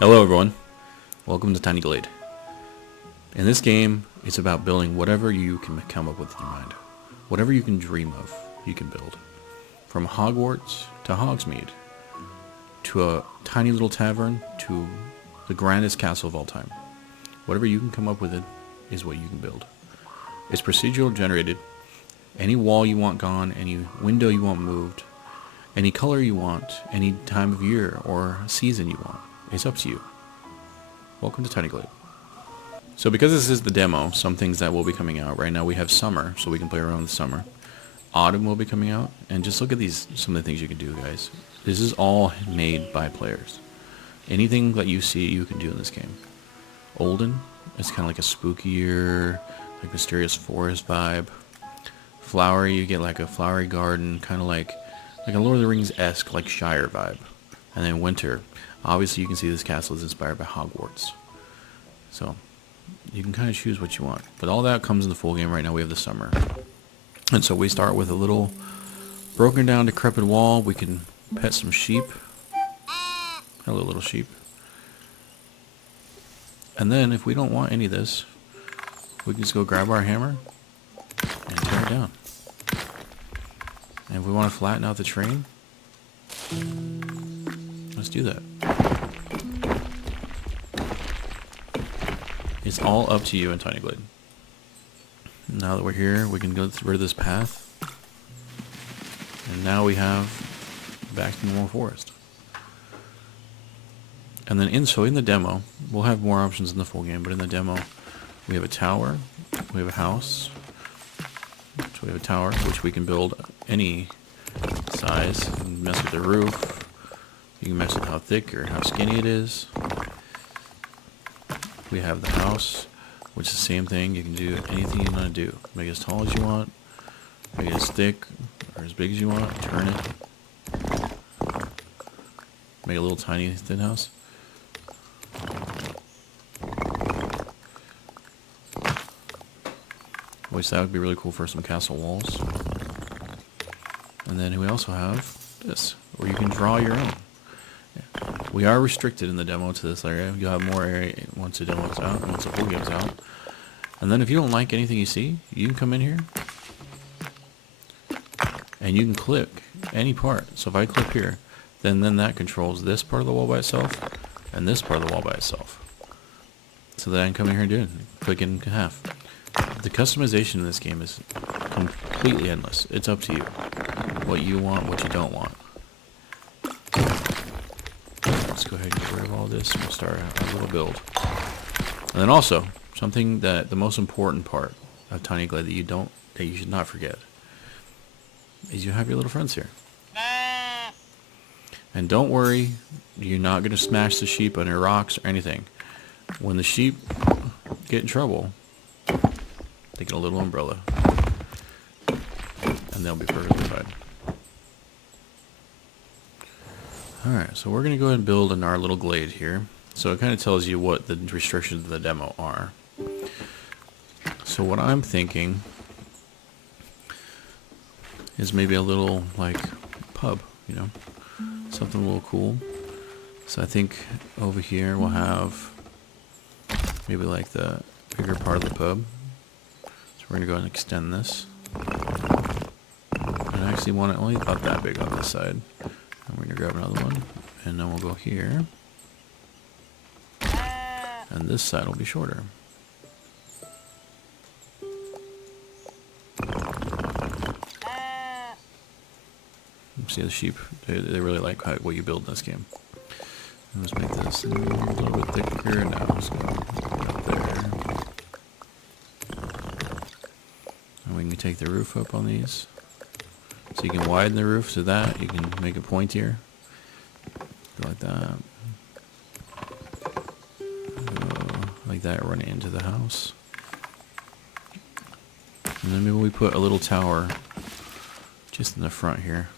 Hello everyone, welcome to Tiny Glade. In this game, it's about building whatever you can come up with in your mind. Whatever you can dream of, you can build. From Hogwarts to Hogsmeade, to a tiny little tavern, to the grandest castle of all time. Whatever you can come up with it is what you can build. It's procedural generated. Any wall you want gone, any window you want moved, any color you want, any time of year or season you want. It's up to you. Welcome to Tiny Glade. So because this is the demo, some things that will be coming out. Right now we have summer, so we can play around with summer. Autumn will be coming out, and just look at these, some of the things you can do, guys. This is all made by players. Anything that you see, you can do in this game. Olden, it's kind of like a spookier, like mysterious forest vibe. Flowery, you get like a flowery garden, kind of like a Lord of the Rings-esque, like Shire vibe. And then winter, obviously you can see this castle is inspired by Hogwarts. So, you can kind of choose what you want. But all that comes in the full game. Right now we have the summer. And so we start with a little broken down decrepit wall. We can pet some sheep. Hello little sheep. And then if we don't want any of this, we can just go grab our hammer and tear it down. And if we want to flatten out the terrain, let's do that. It's all up to you in Tiny Glade. Now that we're here, we can go through this path. And now we have back to normal forest. And then in the demo, we'll have more options in the full game, but in the demo, we have a tower, we have a house. So we have a tower, which we can build any size. You can mess with the roof. You can mess with how thick or how skinny it is. We have the house, which is the same thing. You can do anything you want to do. Make it as tall as you want. Make it as thick or as big as you want. Turn it. Make a little tiny thin house. Which that would be really cool for some castle walls. And then we also have this, where you can draw your own. Yeah. We are restricted in the demo to this area. You'll have more area once the demo's out, and once the full game's out. And then if you don't like anything you see, you can come in here, and you can click any part. So if I click here, then that controls this part of the wall by itself, and this part of the wall by itself. So then I can come in here and do it. Click it in half. The customization in this game is completely endless. It's up to you. What you want, what you don't want. Let's go ahead and get rid of all this and we'll start a little build. And then also, something that the most important part of Tiny Glade that you should not forget is you have your little friends here. And don't worry, you're not going to smash the sheep under rocks or anything. When the sheep get in trouble, they get a little umbrella, and they'll be perfectly fine. Alright, so we're going to go ahead and build in our little glade here. So it kind of tells you what the restrictions of the demo are. So what I'm thinking is maybe a little, like, pub, you know? Something a little cool. So I think over here we'll have maybe like the bigger part of the pub. We're going to go ahead and extend this. And I actually want it only about that big on this side. And we're going to grab another one. And then we'll go here. And this side will be shorter. See the sheep? They really like what you build in this game. And let's make this a little bit thicker. Now let's go up there. And we can take the roof up on these. So you can widen the roof to that. You can make it pointier. Go like that. Go like that, run it into the house. And then maybe we put a little tower just in the front here.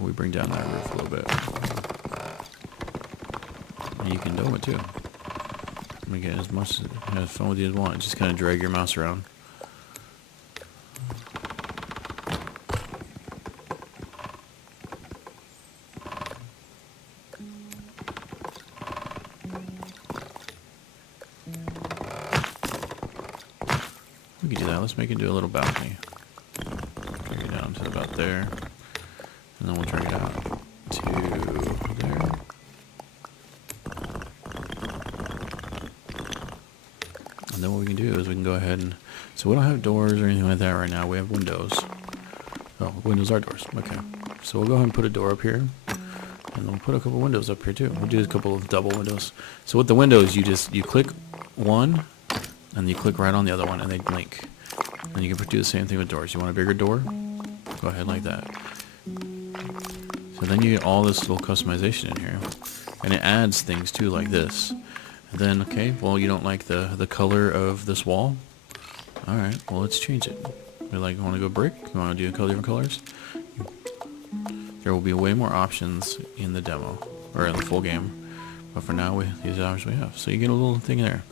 We bring down that roof a little bit. And you can dome it too. You get as much fun with you as you want. Just kind of drag your mouse around. We could do that. Let's make it do a little balcony. Drag it down to about there. And then we'll drag it out to there. And then what we can do is we can go ahead and... So we don't have doors or anything like that right now. We have windows. Oh, windows are doors. Okay. So we'll go ahead and put a door up here. And then we'll put a couple windows up here too. We'll do a couple of double windows. So with the windows, you click one, and you click right on the other one, and they link. And you can do the same thing with doors. You want a bigger door? Go ahead like that. So then you get all this little customization in here. And it adds things too, like this. And then, okay, well, you don't like the color of this wall? Alright, well, let's change it. You want to go brick? You want to do a couple different colors? There will be way more options in the demo, or in the full game. But for now, these are the options we have. So you get a little thing there.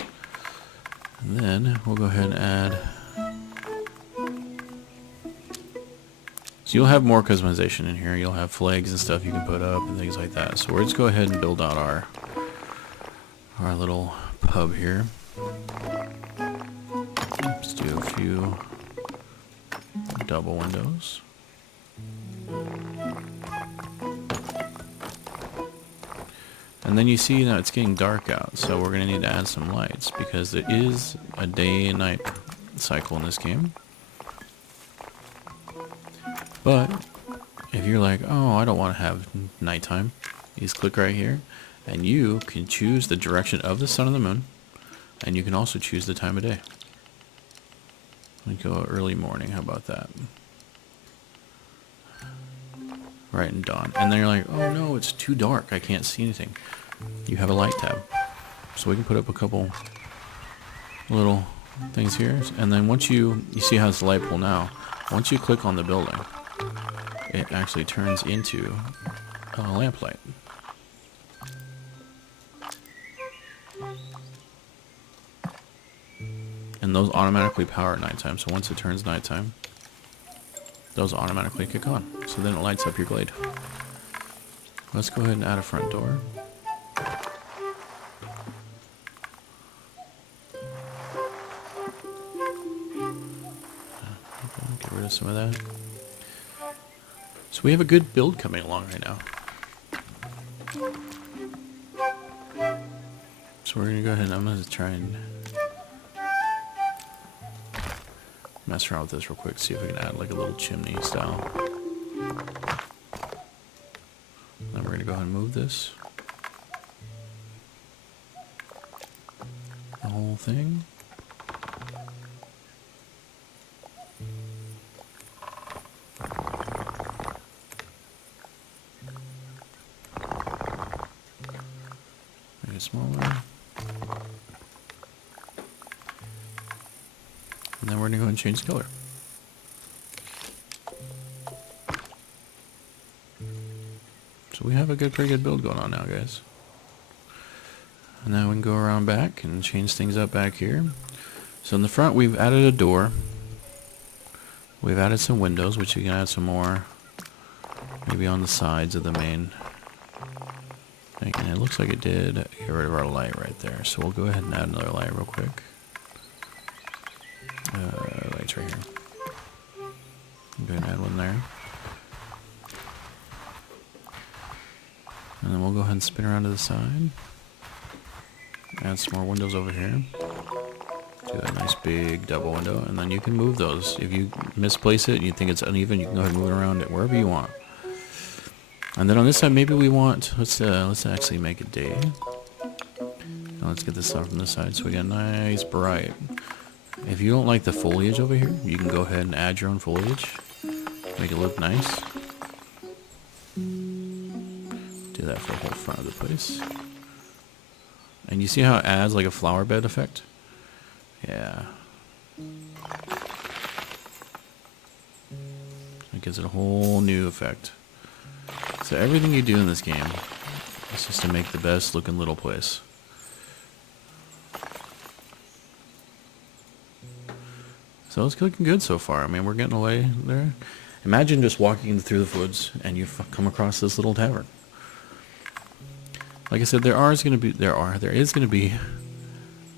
And then we'll go ahead and add... So you'll have more customization in here. You'll have flags and stuff you can put up and things like that. So we'll just go ahead and build out our little pub here. Let's do a few double windows. And then you see that it's getting dark out, so we're going to need to add some lights because there is a day and night cycle in this game. But if you're like, oh, I don't want to have nighttime, you just click right here and you can choose the direction of the sun and the moon, and you can also choose the time of day. Let me go early morning, how about that? Right in dawn. And then you're like, oh no, it's too dark, I can't see anything. You have a light tab. So we can put up a couple little things here. And then once you see how it's the light pole now, once you click on the building, it actually turns into a lamplight. And those automatically power at nighttime. So once it turns nighttime, those automatically kick on. So then it lights up your glade. Let's go ahead and add a front door. Get rid of some of that. So we have a good build coming along right now. So we're going to go ahead and I'm going to try and mess around with this real quick, see if we can add like a little chimney style. Then we're going to go ahead and move this. The whole thing. Make it smaller. And then we're going to go ahead and change the color. So we have a pretty good build going on now, guys. And now we can go around back and change things up back here. So in the front, we've added a door. We've added some windows, which you can add some more, maybe on the sides of the main thing. And it looks like it did get rid of our light right there. So we'll go ahead and add another light real quick. Lights right here. Go ahead and add one there. And then we'll go ahead and spin around to the side. Add some more windows over here. Do a nice big double window. And then you can move those. If you misplace it and you think it's uneven, you can go ahead and move it around it wherever you want. And then on this side, maybe we want, let's actually make it day. Now let's get this off from this side so we get nice bright. If you don't like the foliage over here, you can go ahead and add your own foliage. Make it look nice. Do that for the whole front of the place. And you see how it adds like a flower bed effect? Yeah. It gives it a whole new effect. So everything you do in this game is just to make the best looking little place. So it's looking good so far. I mean, we're getting away there. Imagine just walking through the woods and you come across this little tavern. Like I said, there is going to be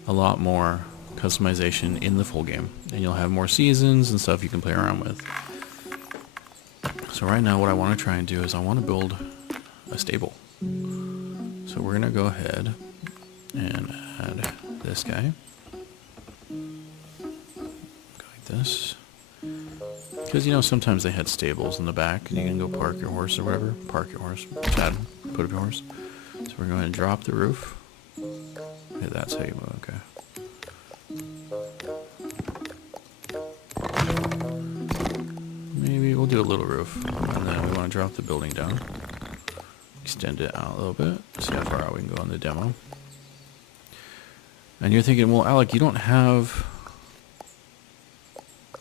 a lot more customization in the full game, and you'll have more seasons and stuff you can play around with. So right now what I want to try and do is I want to build a stable. So we're going to go ahead and add this guy. Go like this. Because, you know, sometimes they had stables in the back, and you can go park your horse or whatever. Park your horse. Chad, put up your horse. So we're going to drop the roof. Okay, that's how you move, okay. Maybe we'll do a little roof, and then we want to drop the building down. Extend it out a little bit, see how far out we can go on the demo. And you're thinking, well, Alec, you don't have...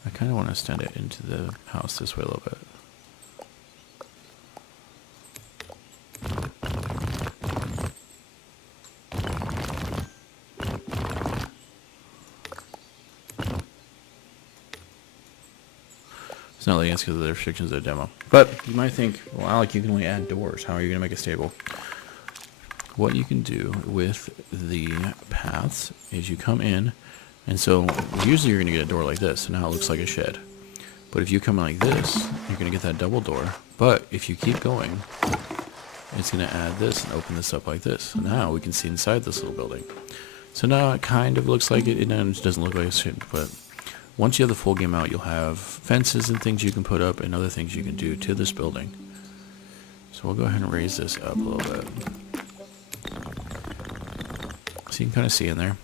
I kind of want to extend it into the house this way a little bit. It's not letting us because of the restrictions of the demo. But you might think, well, Alec, you can only add doors. How are you going to make a stable? What you can do with the paths is you come in, and so usually you're going to get a door like this, and now it looks like a shed. But if you come in like this, you're going to get that double door. But if you keep going, it's going to add this and open this up like this. And now we can see inside this little building. So now it kind of looks like it. It doesn't look like a shed, but once you have the full game out, you'll have fences and things you can put up and other things you can do to this building. So we'll go ahead and raise this up a little bit. So you can kind of see in there.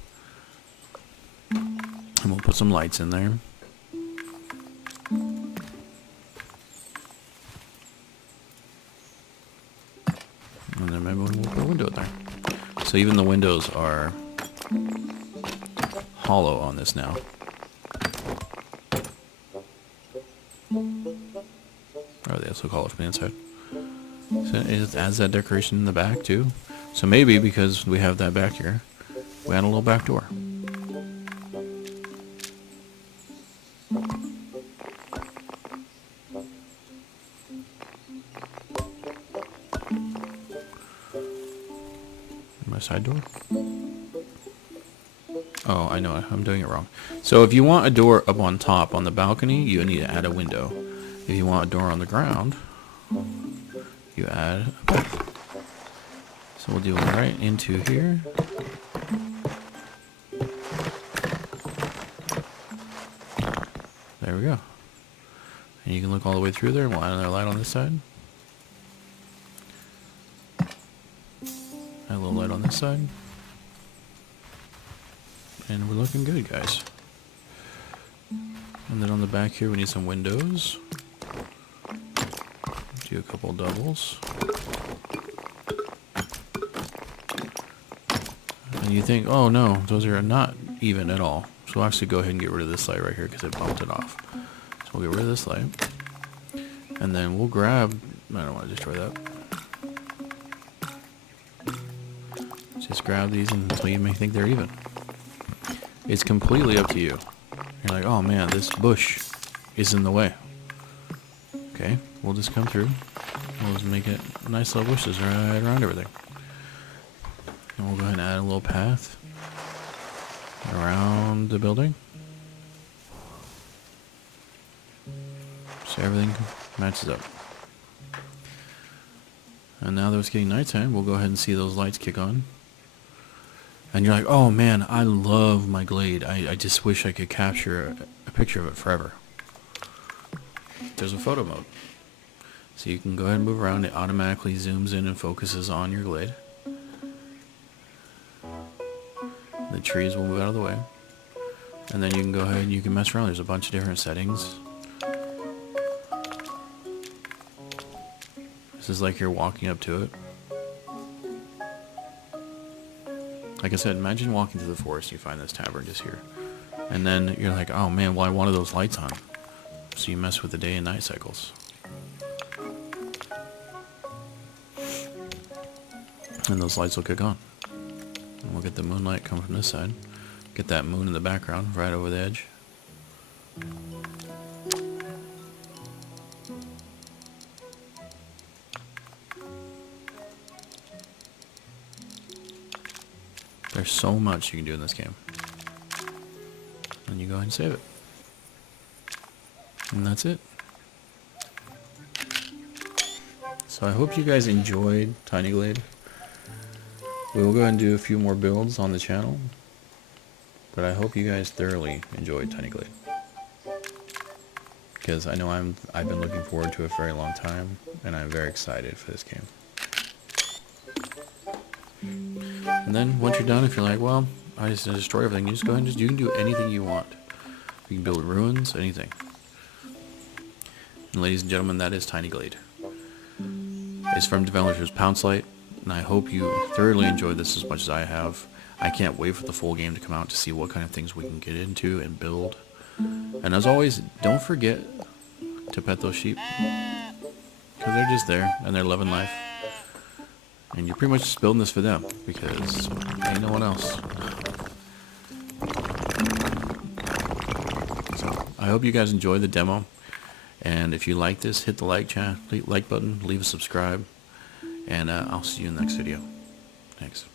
And we'll put some lights in there. And then maybe we'll put a window in there. So even the windows are hollow on this now. Or they also call it from the inside. So it adds that decoration in the back too. So maybe because we have that back here, we add a little back door. My side door? Oh, I know, I'm doing it wrong. So if you want a door up on top on the balcony, you need to add a window. If you want a door on the ground, you add a path. So we'll do one right into here. There we go. And you can look all the way through there, and we'll add another light on this side. Add a little light on this side. And we're looking good, guys. And then on the back here we need some windows. Do a couple doubles. And you think, oh no, those are not even at all. So we'll actually go ahead and get rid of this light right here because it bumped it off. So we'll get rid of this light. And then we'll grab, I don't want to destroy that. Just grab these until you may think they're even. It's completely up to you. You're like, oh man, this bush is in the way. Okay, we'll just come through. We'll just make it nice little bushes right around everything. And we'll go ahead and add a little path around the building. So everything matches up. And now that it's getting nighttime, we'll go ahead and see those lights kick on. And you're like, oh man, I love my Glade. I just wish I could capture a picture of it forever. There's a photo mode. So you can go ahead and move around. It automatically zooms in and focuses on your Glade. The trees will move out of the way. And then you can go ahead and you can mess around. There's a bunch of different settings. This is like you're walking up to it. Like I said, imagine walking through the forest and you find this tavern just here. And then you're like, oh man, well I wanted those lights on. So you mess with the day and night cycles. And those lights will kick on. And we'll get the moonlight coming from this side. Get that moon in the background, right over the edge. There's so much you can do in this game. and you go ahead and save it. And that's it. So I hope you guys enjoyed Tiny Glade. We will go ahead and do a few more builds on the channel, but I hope you guys thoroughly enjoyed Tiny Glade, because I know I've been looking forward to it for a very long time, and I'm very excited for this game. And then once you're done, if you're like, well, I just destroy everything, you just go ahead and you can do anything you want. You can build ruins, anything. And ladies and gentlemen, that is Tiny Glade. It's from developers Pouncelight, and I hope you thoroughly enjoyed this as much as I have. I can't wait for the full game to come out to see what kind of things we can get into and build. And as always, don't forget to pet those sheep, because they're just there and they're loving life. And you're pretty much just building this for them, because ain't no one else. So I hope you guys enjoyed the demo. And if you like this, hit the like button, leave a subscribe, and I'll see you in the next video. Thanks.